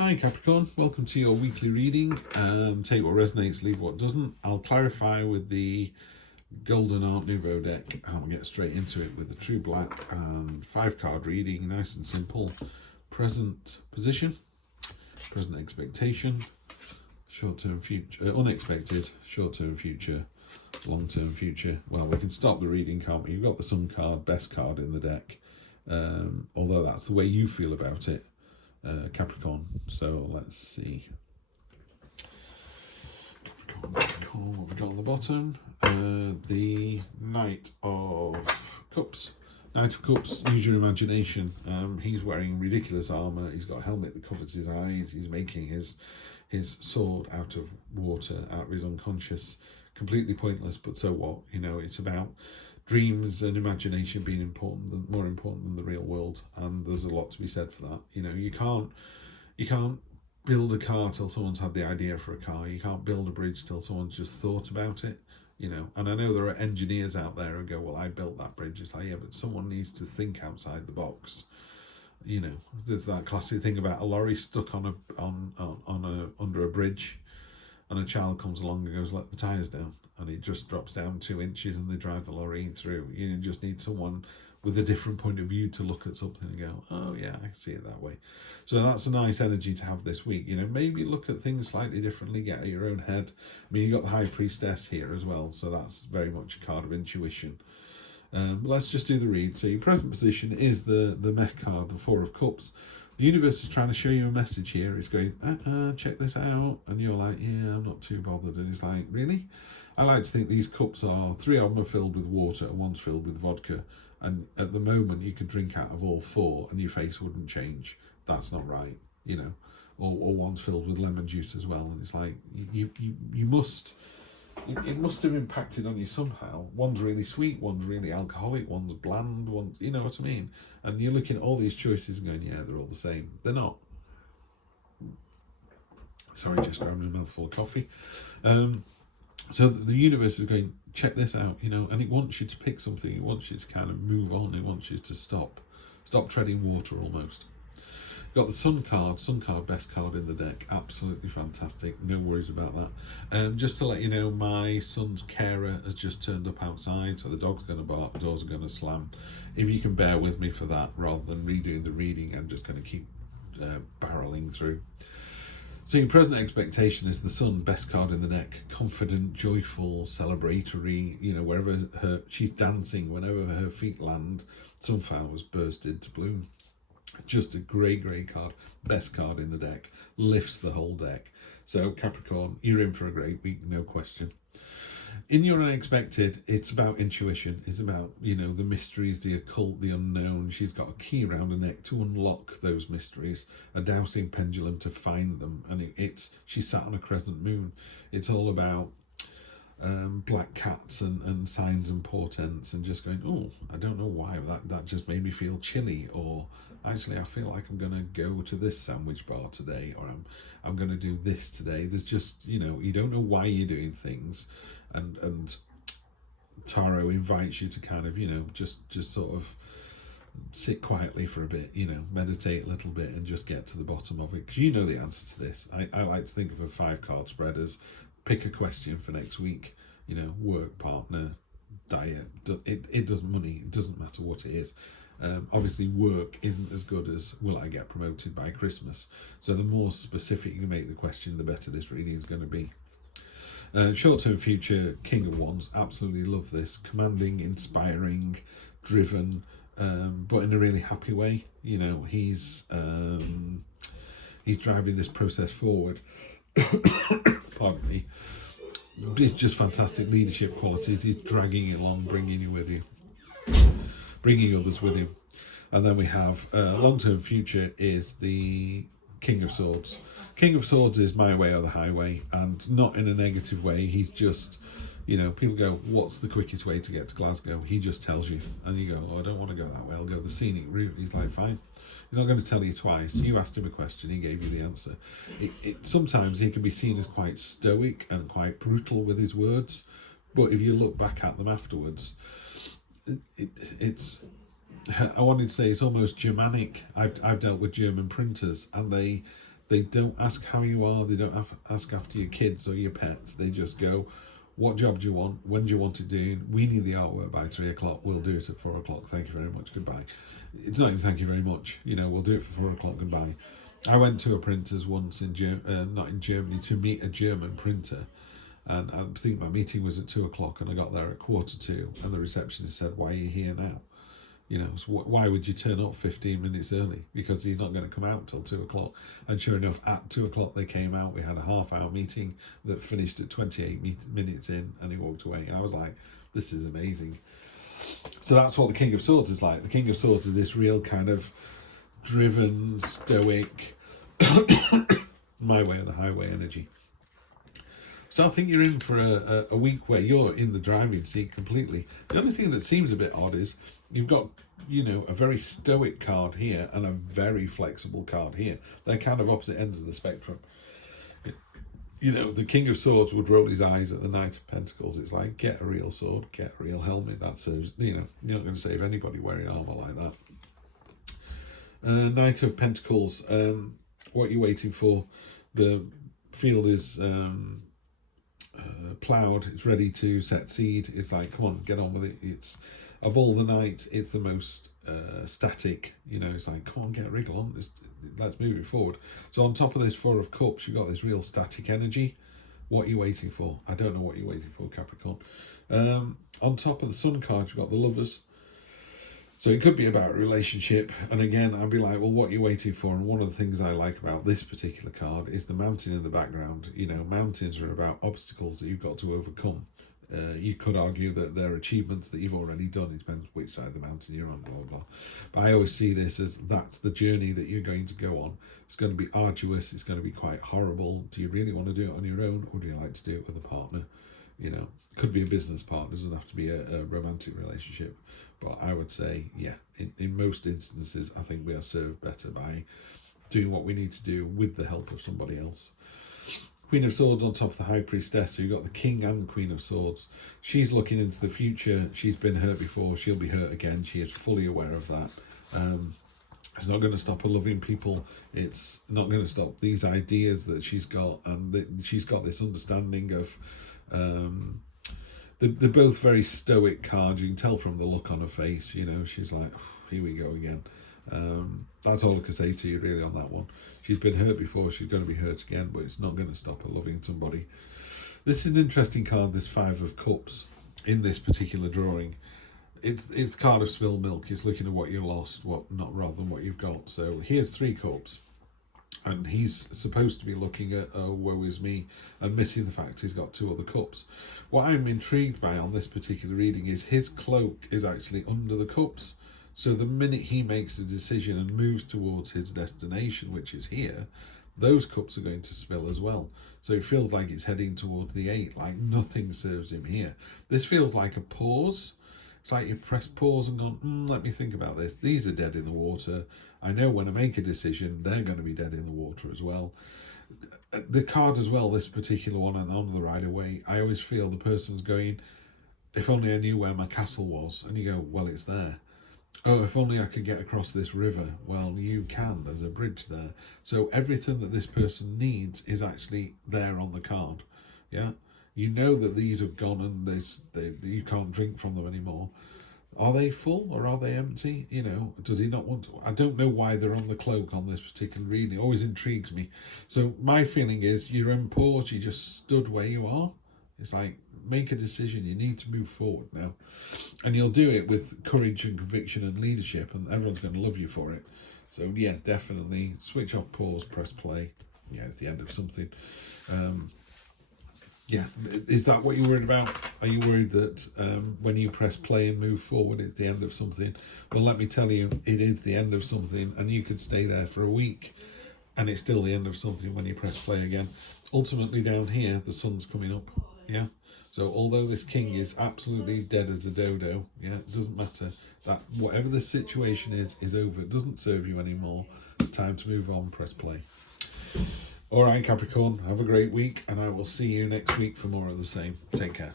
Hi Capricorn, welcome to your weekly reading. Take what resonates, leave what doesn't. I'll clarify with the Golden Art Nouveau deck and we'll get straight into it with the True Black and 5-card reading, nice and simple. Present position, present expectation, short-term future, unexpected, short-term future, long-term future. Well, we can stop the reading, can't we? You've got the Sun card, best card in the deck, although that's the way you feel about it. Capricorn. So let's see. Capricorn, what we got on the bottom? The Knight of Cups. Knight of Cups, use your imagination. He's wearing ridiculous armour. He's got a helmet that covers his eyes. He's making his sword out of water, out of his unconscious. Completely pointless, but so what? You know, it's about dreams and imagination being more important than the real world, and there's a lot to be said for that. You know, you can't build a car till someone's had the idea for a car. You can't build a bridge till someone's just thought about it. You know, and I know there are engineers out there who go, well, I built that bridge. It's like, yeah, but someone needs to think outside the box. You know, there's that classic thing about a lorry stuck under a bridge, and a child comes along and goes, let the tyres down, and it just drops down 2 inches and they drive the lorry through. You just need someone with a different point of view to look at something and go, oh yeah, I can see it that way. So that's a nice energy to have this week. You know, maybe look at things slightly differently, get out of your own head. I mean, you've got the High Priestess here as well, so that's very much a card of intuition. Let's just do the read. So your present position is the Mech card, the Four of Cups. The universe is trying to show you a message here. It's going, check this out. And you're like, yeah, I'm not too bothered. And it's like, really? I like to think these cups are, 3 of them are filled with water and 1's filled with vodka. And at the moment, you could drink out of all 4 and your face wouldn't change. That's not right, you know. Or 1's filled with lemon juice as well. And it's like, you must... It must have impacted on you somehow. 1's really sweet, 1's really alcoholic, 1's bland, 1's, you know what I mean? And you're looking at all these choices and going, yeah, they're all the same. They're not. Sorry, just grabbing a mouthful of coffee. So the universe is going, check this out, you know, and it wants you to pick something. It wants you to kind of move on. It wants you to stop treading water almost. Got the Sun card, best card in the deck, absolutely fantastic, no worries about that. Just to let you know, my son's carer has just turned up outside, so the dog's going to bark, the doors are going to slam. If you can bear with me for that, rather than redoing the reading, I'm just going to keep barreling through. So your present expectation is the Sun, best card in the deck, confident, joyful, celebratory, you know, wherever she's dancing, whenever her feet land, sunflowers burst into bloom. Just a great card, best card in the deck, lifts the whole deck. So Capricorn, you're in for a great week, no question. In your unexpected, it's about intuition. It's about, you know, the mysteries, the occult, the unknown. She's got a key around her neck to unlock those mysteries, a dowsing pendulum to find them. And she's sat on a crescent moon. It's all about black cats and signs and portents, and just going, oh, I don't know why that just made me feel chilly, or actually I feel like I'm gonna go to this sandwich bar today, or I'm gonna do this today. There's just, you know, you don't know why you're doing things, and Tarot invites you to kind of, you know, just sort of sit quietly for a bit, you know, meditate a little bit and just get to the bottom of it, because you know the answer to this. I like to think of a 5-card spread as pick a question for next week, you know, work, partner, diet. It doesn't, money, it doesn't matter what it is. Obviously work isn't as good as will I get promoted by Christmas. So the more specific you make the question, the better this reading is going to be. Short-term future, King of Wands, absolutely love this. Commanding, inspiring, driven, but in a really happy way. You know, he's driving this process forward. Pardon me. It's just fantastic leadership qualities. He's dragging it along, bringing you with you, bringing others with him. And then we have long-term future is the King of Swords. King of Swords is my way or the highway, and not in a negative way. He's just, you know, people go, what's the quickest way to get to Glasgow? He just tells you, and you go, oh, I don't want to go that way, I'll go the scenic route. He's like, fine. He's not going to tell you twice. You asked him a question, he gave you the answer. Sometimes he can be seen as quite stoic and quite brutal with his words, but if you look back at them afterwards, it's I wanted to say it's almost Germanic. I've dealt with German printers, and they They don't ask how you are. They don't ask after your kids or your pets. They just go, what job do you want? When do you want it doing? We need the artwork by 3 o'clock. We'll do it at 4 o'clock. Thank you very much. Goodbye. It's not even thank you very much. You know, we'll do it for 4 o'clock. Goodbye. I went to a printer's once not in Germany, to meet a German printer. And I think my meeting was at 2 o'clock, and I got there at 1:45, and the receptionist said, "Why are you here now?" You know, so why would you turn up 15 minutes early? Because he's not going to come out till 2 o'clock. And sure enough, at 2 o'clock they came out. We had a half-hour meeting that finished at 28 minutes in, and he walked away. And I was like, this is amazing. So that's what the King of Swords is like. The King of Swords is this real kind of driven, stoic, my way or the highway energy. So I think you're in for a week where you're in the driving seat completely. The only thing that seems a bit odd is you've got, you know, a very stoic card here and a very flexible card here. They're kind of opposite ends of the spectrum. You know, the King of Swords would roll his eyes at the Knight of Pentacles. It's like, get a real sword, get a real helmet. That serves, you know, you're not going to save anybody wearing armour like that. Knight of Pentacles, what you're waiting for. The field is ploughed, it's ready to set seed. It's like, come on, get on with it. It's, of all the knights, it's the most static. You know, it's like, come on, get a wriggle on. Let's move it forward. So on top of this Four of Cups, you've got this real static energy. What are you waiting for? I don't know what you're waiting for, Capricorn. On top of the Sun card, you've got the Lovers. So it could be about a relationship. And again, I'd be like, well, what are you waiting for? And one of the things I like about this particular card is the mountain in the background. You know, mountains are about obstacles that you've got to overcome. You could argue that they're achievements that you've already done. It depends which side of the mountain you're on, blah, blah, blah. But I always see this as that's the journey that you're going to go on. It's going to be arduous. It's going to be quite horrible. Do you really want to do it on your own, or do you like to do it with a partner? You know, could be a business partner. It doesn't have to be a romantic relationship. But I would say, yeah, in most instances, I think we are served better by doing what we need to do with the help of somebody else. Queen of Swords on top of the High Priestess. So you've got the King and Queen of Swords. She's looking into the future. She's been hurt before. She'll be hurt again. She is fully aware of that. It's not going to stop her loving people. It's not going to stop these ideas that she's got. And she's got this understanding of... They're both very stoic cards. You can tell from the look on her face. You know, she's like, here we go again. That's all I can say to you really on that one. She's been hurt before, she's going to be hurt again, but it's not going to stop her loving somebody. This is an interesting card, this Five of Cups, in this particular drawing. It's the card of spilled milk. It's looking at what you lost, what not rather than what you've got. So here's 3 cups. And he's supposed to be looking at woe is me and missing the fact he's got 2 other cups. What I'm intrigued by on this particular reading is his cloak is actually under the cups. So the minute he makes a decision and moves towards his destination, which is here, those cups are going to spill as well. So it feels like it's heading towards the 8, like nothing serves him here. This feels like a pause. It's like you've pressed pause and gone, let me think about this. These are dead in the water. I know when I make a decision, they're going to be dead in the water as well. The card as well, this particular one, and on the Rider-Waite, I always feel the person's going, if only I knew where my castle was. And you go, well, it's there. Oh, if only I could get across this river. Well, you can. There's a bridge there. So everything that this person needs is actually there on the card. Yeah? You know that these have gone and you can't drink from them anymore. Are they full or are they empty? You know, does he not want to? I don't know why they're on the cloak on this particular reading. It always intrigues me. So my feeling is you're in pause. You just stood where you are. It's like, make a decision. You need to move forward now. And you'll do it with courage and conviction and leadership, and everyone's going to love you for it. So yeah, definitely switch off, pause, press play. Yeah, it's the end of something. Yeah, is that what you're worried about? Are you worried that when you press play and move forward, it's the end of something? Well, let me tell you, it is the end of something, and you could stay there for a week, and it's still the end of something when you press play again. Ultimately, down here, the sun's coming up, yeah? So although this king is absolutely dead as a dodo, yeah, it doesn't matter. That whatever the situation is over. It doesn't serve you anymore. Time to move on, press play. All right, Capricorn, have a great week, and I will see you next week for more of the same. Take care.